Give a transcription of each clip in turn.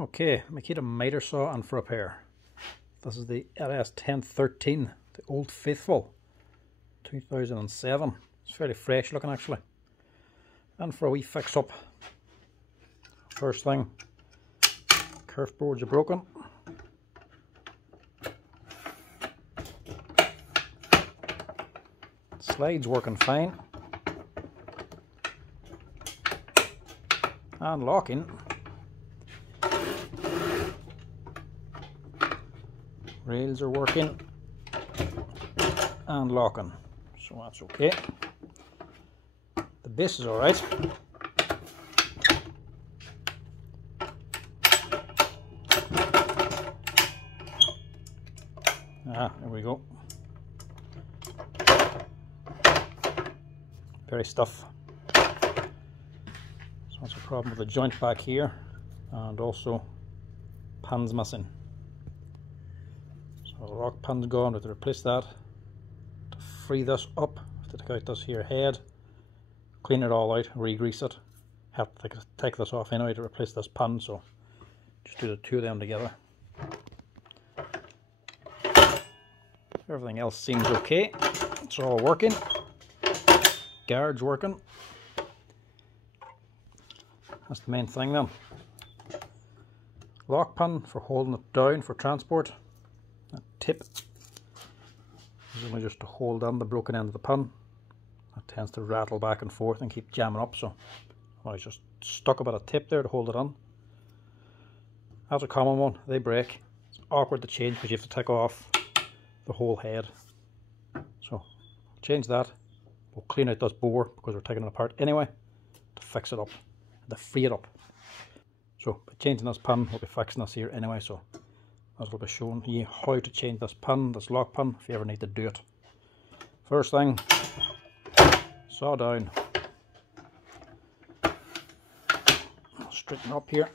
Okay, Makita Miter Saw and for repair. This is the LS1013, the Old Faithful, 2007. It's fairly fresh looking actually. And for a wee fix up, first thing, kerf boards are broken. Slide's working fine. And locking. Rails are working and locking, so that's okay. The base is alright. There we go. Very stiff. So that's a problem with the joint back here, and also pins missing. So the rock pin's gone. We have to replace that. To free this up, we have to take out this here head, clean it all out, re-grease it. Have to take this off anyway to replace this pin, so just do the two of them together. Everything else seems okay. It's all working. Guard's working. That's the main thing then. Lock pin for holding it down for transport. That tip is only just to hold on the broken end of the pin. That tends to rattle back and forth and keep jamming up, so I just stuck a bit of tip there to hold it on. That's a common one. They break. It's awkward to change because you have to take off the whole head. So change that. We'll clean out this bore because we're taking it apart anyway to fix it up, to free it up. So by changing this pin, we'll be fixing this here anyway, so as will be showing you how to change this pin, this lock pin, if you ever need to do it. First thing, saw down, straighten up here,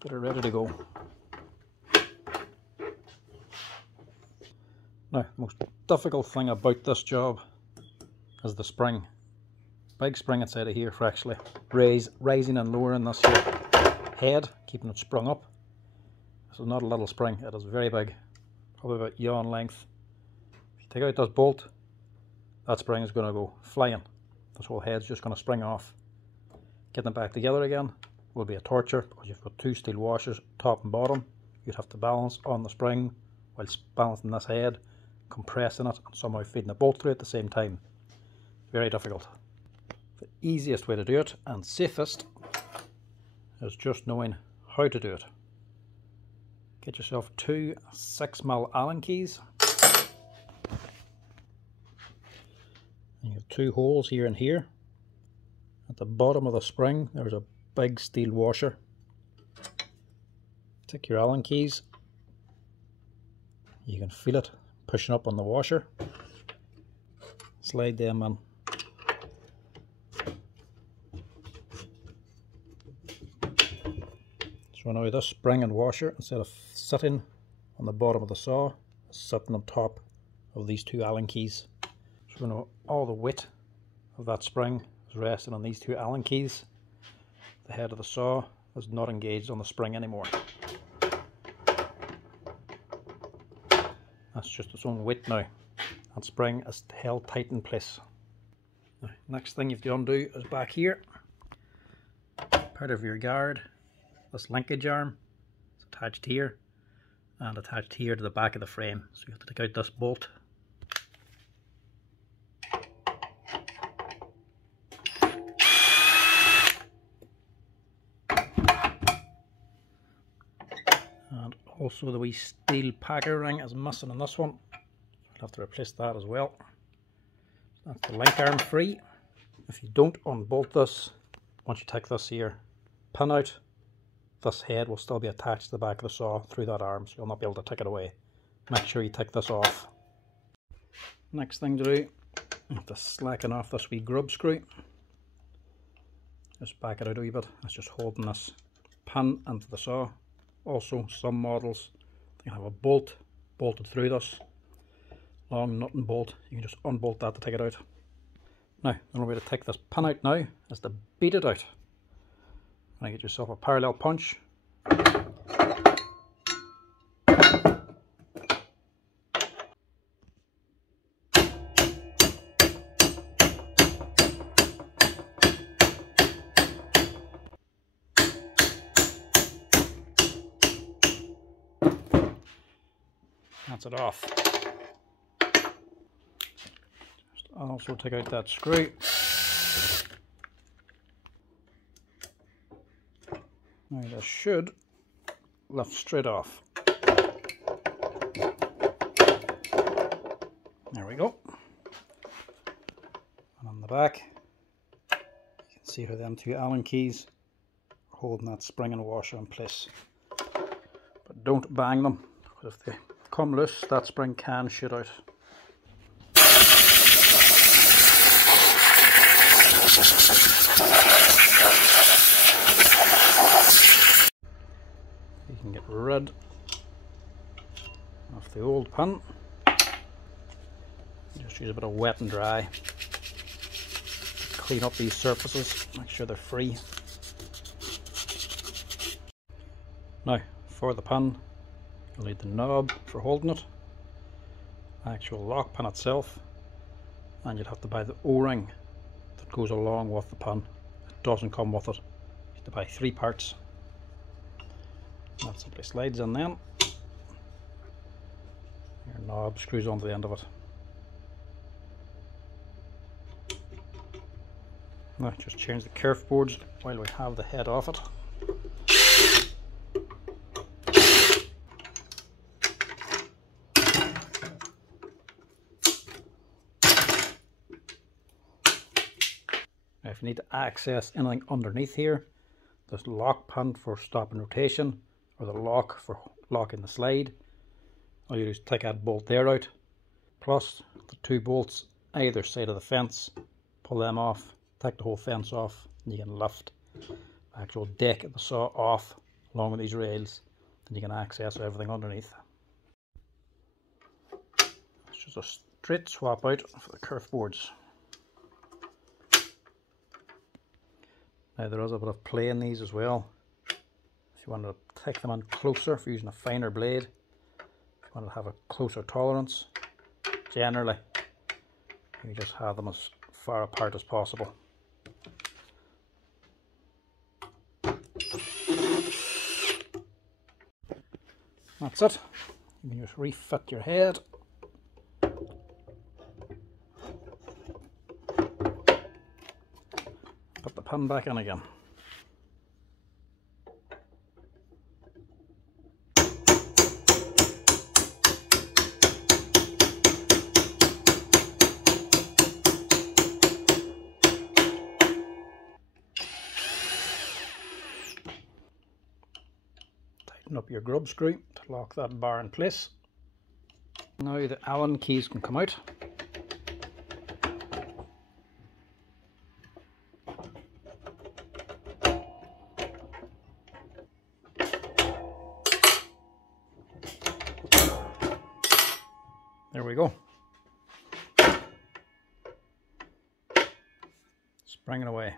get it ready to go. Now, the most difficult thing about this job is the spring. Big spring inside of here for actually raising and lowering this here head, keeping it sprung up. This is not a little spring, it is very big, probably about yawn length. If you take out this bolt, that spring is going to go flying. This whole head's just going to spring off. Getting it back together again will be a torture because you've got two steel washers, top and bottom. You'd have to balance on the spring whilst balancing this head, compressing it and somehow feeding a bolt through at the same time. Very difficult. The easiest way to do it and safest is just knowing how to do it. Get yourself two 6mm Allen keys. And you have two holes here and here. At the bottom of the spring there's a big steel washer. Take your Allen keys. You can feel it pushing up on the washer. Slide them in. So now this spring and washer, instead of sitting on the bottom of the saw, is sitting on top of these two Allen keys. So now all the weight of that spring is resting on these two Allen keys. The head of the saw is not engaged on the spring anymore. That's just its own weight now. That spring is held tight in place. Now, next thing you have to undo is back here. Part of your guard. This linkage arm is attached here and attached here to the back of the frame. So you have to take out this bolt. And also the wee steel packer ring is missing on this one. I'll have to replace that as well. That's the link arm free. If you don't unbolt this, once you take this here pin out, this head will still be attached to the back of the saw through that arm, so you'll not be able to take it away. Make sure you take this off. Next thing to do, you have to slacken off this wee grub screw. Just back it out a wee bit. It's just holding this pin into the saw. Also, some models you have a bolt bolted through this long nut and bolt. You can just unbolt that to take it out. Now, the only way to take this pin out now is to beat it out. Now get yourself a parallel punch, and That's it off. Just also take out that screw. Now this should lift straight off. There we go. And on the back, you can see how them two Allen keys are holding that spring and washer in place. But don't bang them, because if they come loose, that spring can shoot out. You can get rid of the old pin. Just use a bit of wet and dry to clean up these surfaces, make sure they're free. Now for the pin, you'll need the knob for holding it, the actual lock pin itself, and you'd have to buy the O-ring that goes along with the pin. It doesn't come with it. You have to buy 3 parts. That simply slides in then. Your knob screws onto the end of it. Now just change the kerf boards while we have the head off it. Now if you need to access anything underneath here, this lock pin for stopping rotation, or the lock for locking the slide, all you do is take that bolt there out, plus the 2 bolts either side of the fence, pull them off, take the whole fence off, and you can lift the actual deck of the saw off along with these rails, and you can access everything underneath. It's just a straight swap out for the kerf boards. Now there is a bit of play in these as well. If you want to take them in closer for using a finer blade, if you want to have a closer tolerance, generally you just have them as far apart as possible. That's it. You can just refit your head. Put the pin back in again. Tighten up your grub screw to lock that bar in place. Now the Allen keys can come out. There we go. Springing away.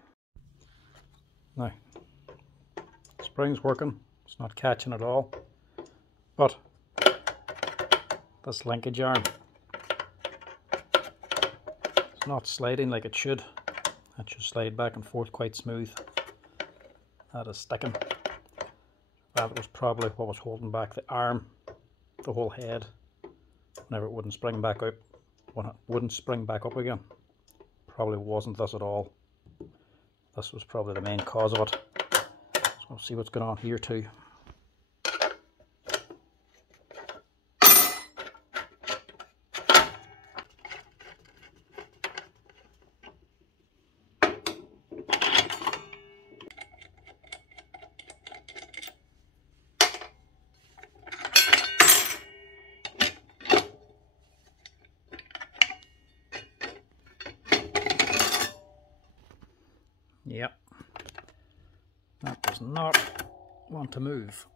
Now, spring's working. It's not catching at all. But this linkage arm, it's not sliding like it should. That should slide back and forth quite smooth. That is sticking. That was probably what was holding back the arm, the whole head. Whenever it wouldn't spring back out, when it wouldn't spring back up again. Probably wasn't this at all. This was probably the main cause of it. So we'll see what's going on here too. Yep, that does not want to move.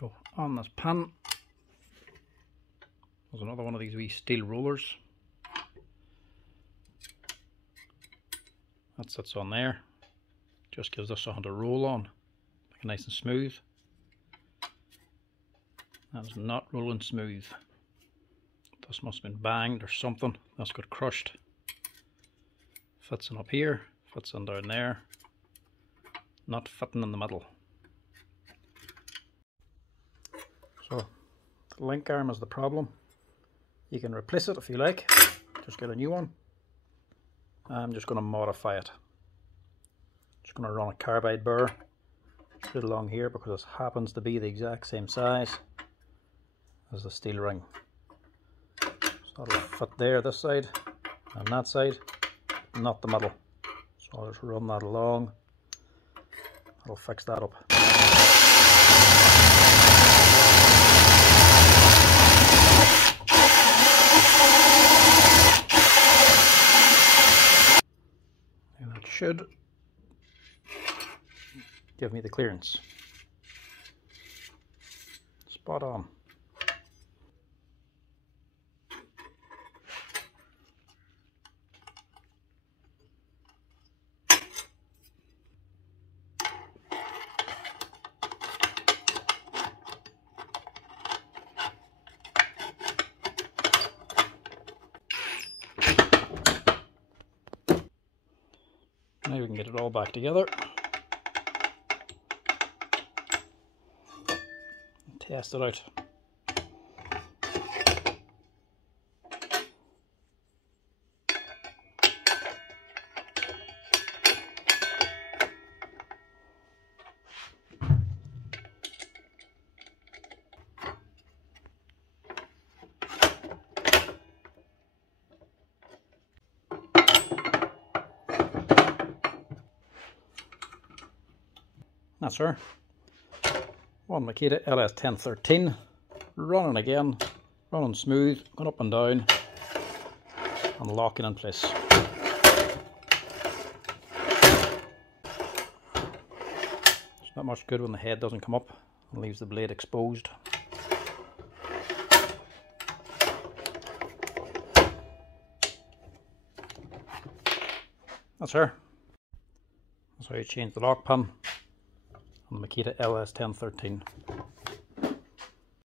So on this pin, there's another one of these wee steel rollers. That sits on there, just gives us something to roll on, make it nice and smooth. That's not rolling smooth. This must have been banged or something. That's got crushed. Fits in up here, fits in down there. Not fitting in the middle. So the link arm is the problem. You can replace it if you like. Just get a new one. I'm just going to modify it. Just going to run a carbide burr straight along here because it happens to be the exact same size as the steel ring. So it'll fit there, this side and that side, not the middle. So I'll just run that along. I'll fix that up. And that should give me the clearance. Spot on. Now we can get it all back together. And test it out. That's her. One Makita LS1013, running again, running smooth, going up and down, and locking in place. It's not much good when the head doesn't come up and leaves the blade exposed. That's her. That's how you change the lock pin on the Makita LS1013.